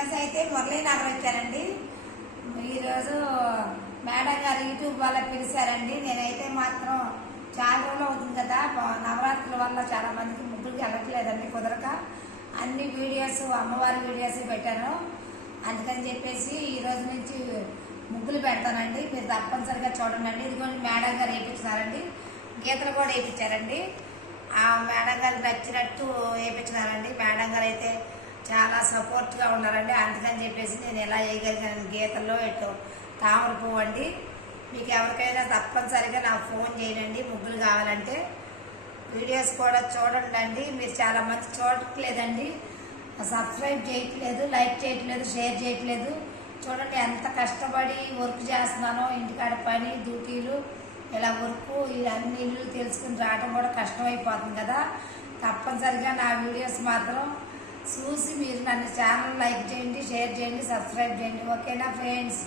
ఈరోజు అయితే మురళీనగర్ వచ్చానండి. ఈరోజు మేడం గారు యూట్యూబ్ వల్ల పిలిచారండి. నేనైతే మాత్రం చాలా రోజులు అవుతుంది కదా, నవరాత్రుల వల్ల చాలా మందికి ముగ్గురికి వెళ్ళట్లేదండి, కుదరక అన్ని వీడియోస్ అమ్మవారి వీడియోస్ పెట్టాను. అందుకని చెప్పేసి ఈరోజు నుంచి ముగ్గులు పెడతానండి, మీరు తప్పనిసరిగా చూడండి. ఇదిగోండి మేడం గారు వేయించినారండి, గీతలు కూడా వేయించారండి. ఆ మేడం గారికి నచ్చినట్టు వేయించినారండి. మేడం గారు అయితే చాలా సపోర్ట్గా ఉన్నారండి. అందుకని చెప్పేసి నేను ఎలా వేయగలిగాను. గీతల్లో ఎటు తామర పువ్వు అండి. మీకు ఎవరికైనా తప్పనిసరిగా నాకు ఫోన్ చేయండి ముగ్గులు కావాలంటే. వీడియోస్ కూడా చూడండి. మీరు చాలా మంది చూడట్లేదండి, సబ్స్క్రైబ్ చేయట్లేదు, లైక్ చేయట్లేదు, షేర్ చేయట్లేదు. చూడండి ఎంత కష్టపడి వర్క్ చేస్తున్నానో. ఇంటికాడ పని డ్యూటీలు ఇలా వర్క్ అన్ని ఇల్లు తెలుసుకుని రావడం కూడా కష్టమైపోతుంది కదా. తప్పనిసరిగా నా వీడియోస్ మాత్రం చూసి మీరు నన్ను ఛానల్ లైక్ చేయండి, షేర్ చేయండి, సబ్స్క్రైబ్ చేయండి. ఓకేనా ఫ్రెండ్స్?